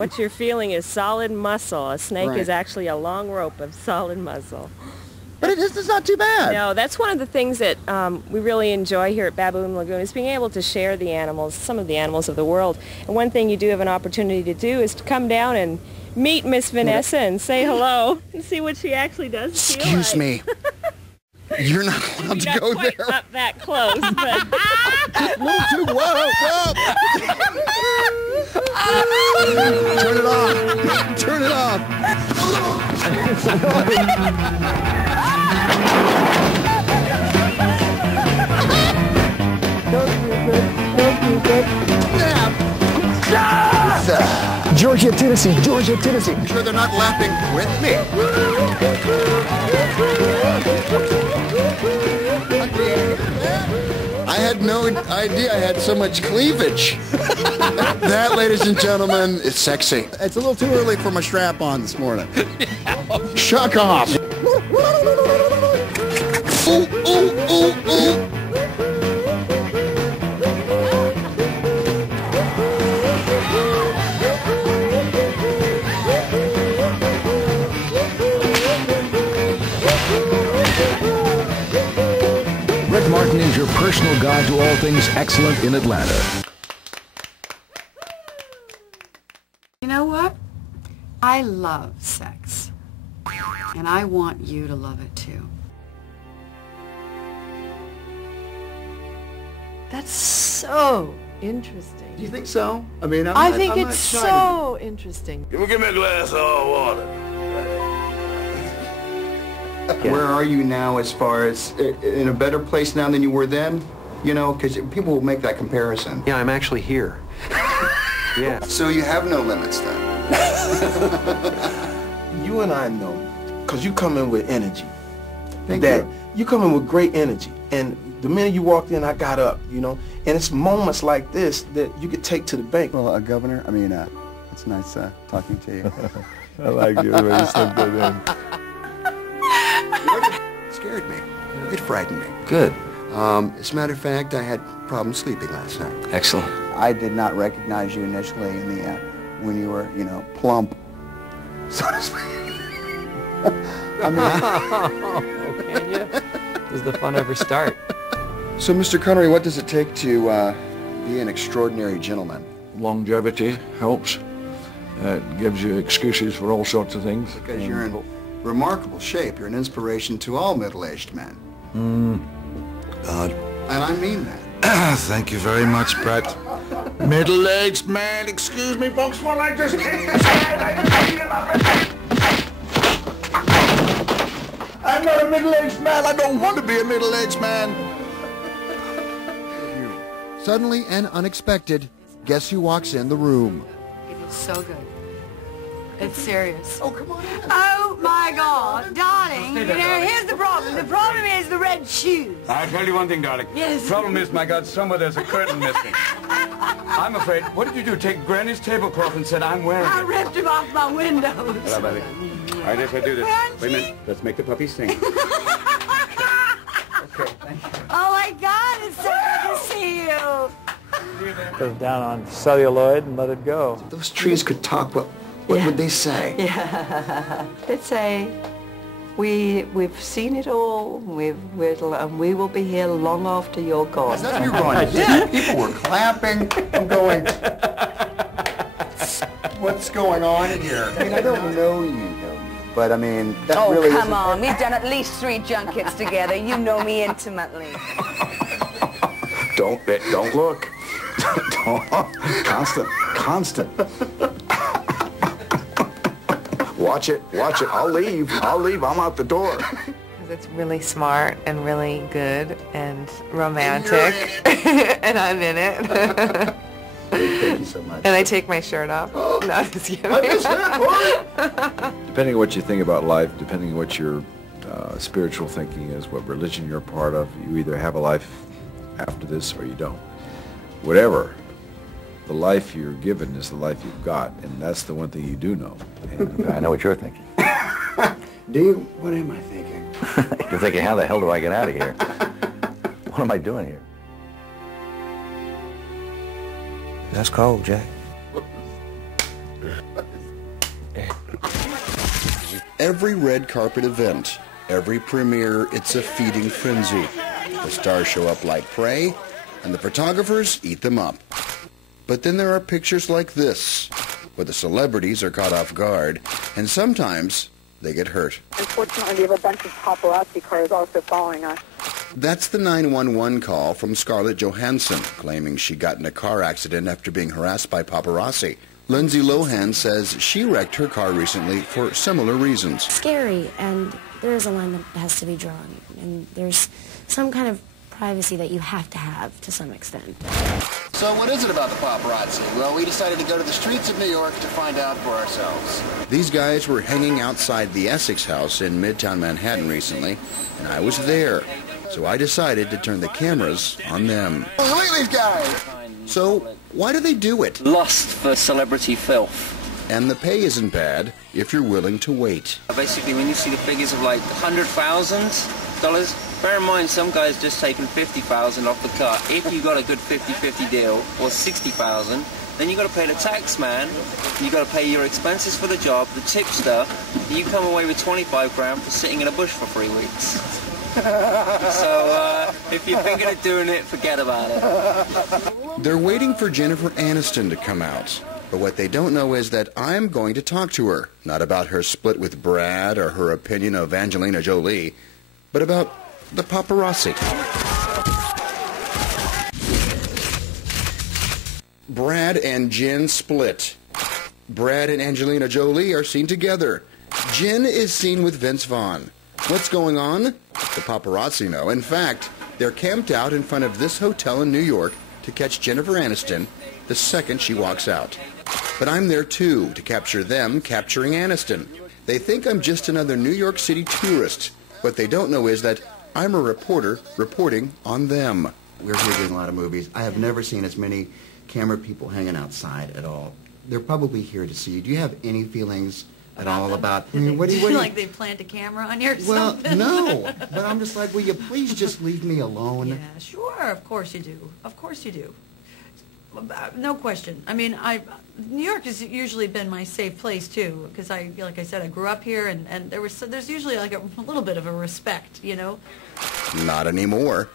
What you're feeling is solid muscle. A snake Right. is actually a long rope of solid muscle. But it's not too bad. No, that's one of the things that we really enjoy here at Baboon Lagoon is being able to share the animals, some of the animals of the world. And one thing you do have an opportunity to do is to come down and meet Miss Vanessa and say hello and see what she actually does feel Excuse like. me. You're not allowed to go quite there. up that close, but Whoa. Turn it off. Turn it off. Georgia, Tennessee, Georgia, Tennessee. I'm sure they're not laughing with me. I had no idea I had so much cleavage. That, ladies and gentlemen, is sexy. It's a little too early for my strap-on this morning. Shuck off. Ooh, ooh, ooh, ooh. Rick Martin is your personal guide to all things excellent in Atlanta. You know what? I love sex. And I want you to love it too. That's so interesting. Do you think so? I mean, I think it's so interesting. Give me a glass of water. Where are you now as far as in a better place now than you were then? You know, because people will make that comparison. Yeah, I'm actually here. Yeah. So you have no limits then? You and I know, because you come in with energy. Thank you. You come in with great energy. And the minute you walked in, I got up, you know. And it's moments like this that you could take to the bank. Well, Governor, I mean, it's nice talking to you. I like you the way you slipped that in. It scared me. It frightened me. Good. As a matter of fact, I had problems sleeping last night. Excellent. I did not recognize you initially in the when you were, you know, plump, so to speak. I mean, Oh, can you? Does the fun ever start? So, Mr. Connery, what does it take to be an extraordinary gentleman? Longevity helps. It gives you excuses for all sorts of things. Because you're in remarkable shape. You're an inspiration to all middle-aged men. God. And I mean that. Thank you very much, Brett. Middle-aged man, excuse me, folks, while I just I'm not a middle-aged man. I don't want to be a middle-aged man. Suddenly and unexpected, guess who walks in the room? It's so good. It's serious. Oh, come on. Oh my God, darling, you know, here's the problem. The problem is the red shoes. I'll tell you one thing, darling. Yes. Problem is, my God, somewhere there's a curtain missing. I'm afraid. What did you do? Take Granny's tablecloth and said, I'm wearing I it. ripped him off my windows. Hello, baby. All right, if I do this. Wait a minute. Let's make the puppy sing. Okay, thank you. Oh my God, it's so good to see you. Put it down on celluloid and let it go. Those trees could talk. What would they say? Yeah. They'd say, we've seen it all, and we will be here long after you're gone. That's you're going. Yeah, people were clapping. I'm going. What's going on here? I mean, I don't know you, but I mean, that really. Oh, come on. We've done at least 3 junkets together. You know me intimately. Don't look. Constant. Watch it. I'll leave. I'm out the door. Because it's really smart and really good and romantic. And I'm in it. Thank you so much. And I take my shirt off. No, just kidding. Depending on what you think about life, depending on what your spiritual thinking is, what religion you're a part of, you either have a life after this or you don't. Whatever, the life you're given is the life you've got, and that's the one thing you do know. And I know what you're thinking. Do you? What am I thinking? You're thinking, how the hell do I get out of here? What am I doing here? That's cold, Jack. Every red carpet event, every premiere, it's a feeding frenzy. The stars show up like prey, and the photographers eat them up. But then there are pictures like this, where the celebrities are caught off guard, and sometimes they get hurt. Unfortunately, we have a bunch of paparazzi cars also following us. That's the 911 call from Scarlett Johansson, claiming she got in a car accident after being harassed by paparazzi. Lindsay Lohan says she wrecked her car recently for similar reasons. Scary, and there is a line that has to be drawn, and there's some kind of privacy that you have to some extent. So what is it about the paparazzi? Well, we decided to go to the streets of New York to find out for ourselves. These guys were hanging outside the Essex House in Midtown Manhattan recently, and I was there. So I decided to turn the cameras on them. Look at these guys! So why do they do it? Lust for celebrity filth. And the pay isn't bad if you're willing to wait. Basically, when you see the figures of like $100,000, bear in mind some guys just taking $50,000 off the cut. If you got a good 50-50 deal, or $60,000, then you got to pay the tax man, you got to pay your expenses for the job, the tipster. You come away with 25 grand for sitting in a bush for 3 weeks. So if you're thinking of doing it, forget about it. They're waiting for Jennifer Aniston to come out. But what they don't know is that I'm going to talk to her, not about her split with Brad or her opinion of Angelina Jolie, but about the paparazzi. Brad and Jen split. Brad and Angelina Jolie are seen together. Jen is seen with Vince Vaughn. What's going on? The paparazzi know. In fact, they're camped out in front of this hotel in New York to catch Jennifer Aniston the second she walks out. But I'm there too, to capture them capturing Aniston. They think I'm just another New York City tourist. What they don't know is that I'm a reporter reporting on them. We're here doing a lot of movies. I have never seen as many camera people hanging outside at all. They're probably here to see you. Do you have any feelings at all about... I mean, what do you... Like they plant a camera on you or well, something? no. But I'm just like, will you please just leave me alone? Yeah, sure. Of course you do. Of course you do. No question. I mean, New York has usually been my safe place too, because like I said, I grew up here, and there's usually like a little bit of a respect, you know. Not anymore.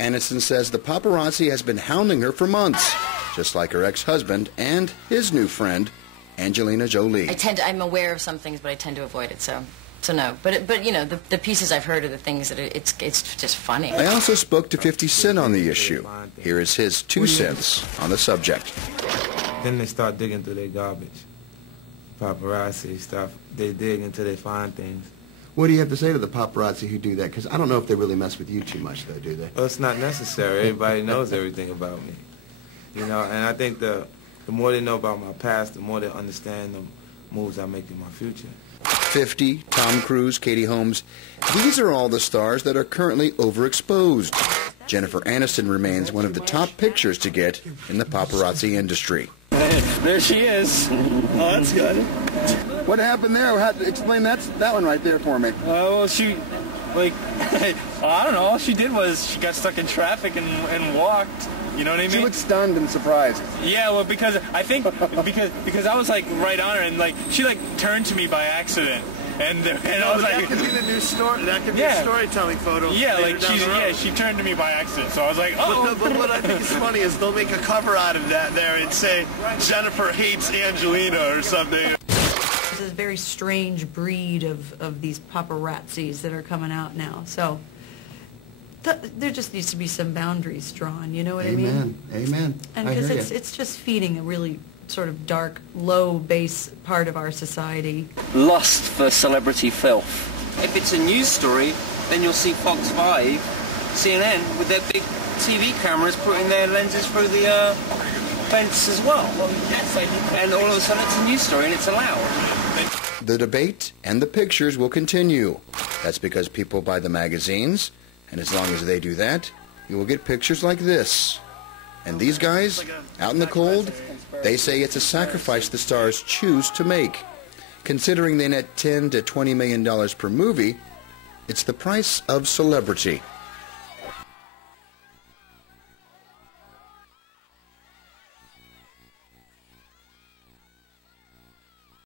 Aniston says the paparazzi has been hounding her for months, just like her ex-husband and his new friend, Angelina Jolie. I'm aware of some things, but I tend to avoid it. So no. But you know, the pieces I've heard are the things that it's just funny. I also spoke to 50 Cent on the issue. Here is his 2 cents on the subject. Then they start digging through their garbage. Paparazzi stuff. They dig until they find things. What do you have to say to the paparazzi who do that? Because I don't know if they really mess with you too much, though, do they? Well, it's not necessary. Everybody knows everything about me. You know, and I think the more they know about my past, the more they understand the moves I make in my future. 50, Tom Cruise, Katie Holmes. These are all the stars that are currently overexposed. Jennifer Aniston remains one of the top pictures to get in the paparazzi industry. There she is. Oh, that's good. What happened there? Explain that one right there for me. Well, she, like, I don't know. All she did was she got stuck in traffic and walked. You know what I mean? She looked stunned and surprised. Yeah, well, because I think because I was like right on her, and like she like turned to me by accident, and I was like, that could be the new story. That could be a storytelling photo. Yeah, like she turned to me by accident, so I was like, oh. But what I think is funny is they'll make a cover out of that there and say Jennifer hates Angelina or something. This is a very strange breed of these paparazzis that are coming out now. So. There just needs to be some boundaries drawn, you know what I mean? Amen. And because it's just feeding a really sort of dark, low base part of our society. Lust for celebrity filth. If it's a news story, then you'll see Fox 5, CNN with their big TV cameras putting their lenses through the fence as well. And all of a sudden it's a news story and it's allowed. The debate and the pictures will continue. That's because people buy the magazines. And as long as they do that, you will get pictures like this. And these guys, out in the cold, they say it's a sacrifice the stars choose to make. Considering they net $10 to $20 million per movie, it's the price of celebrity.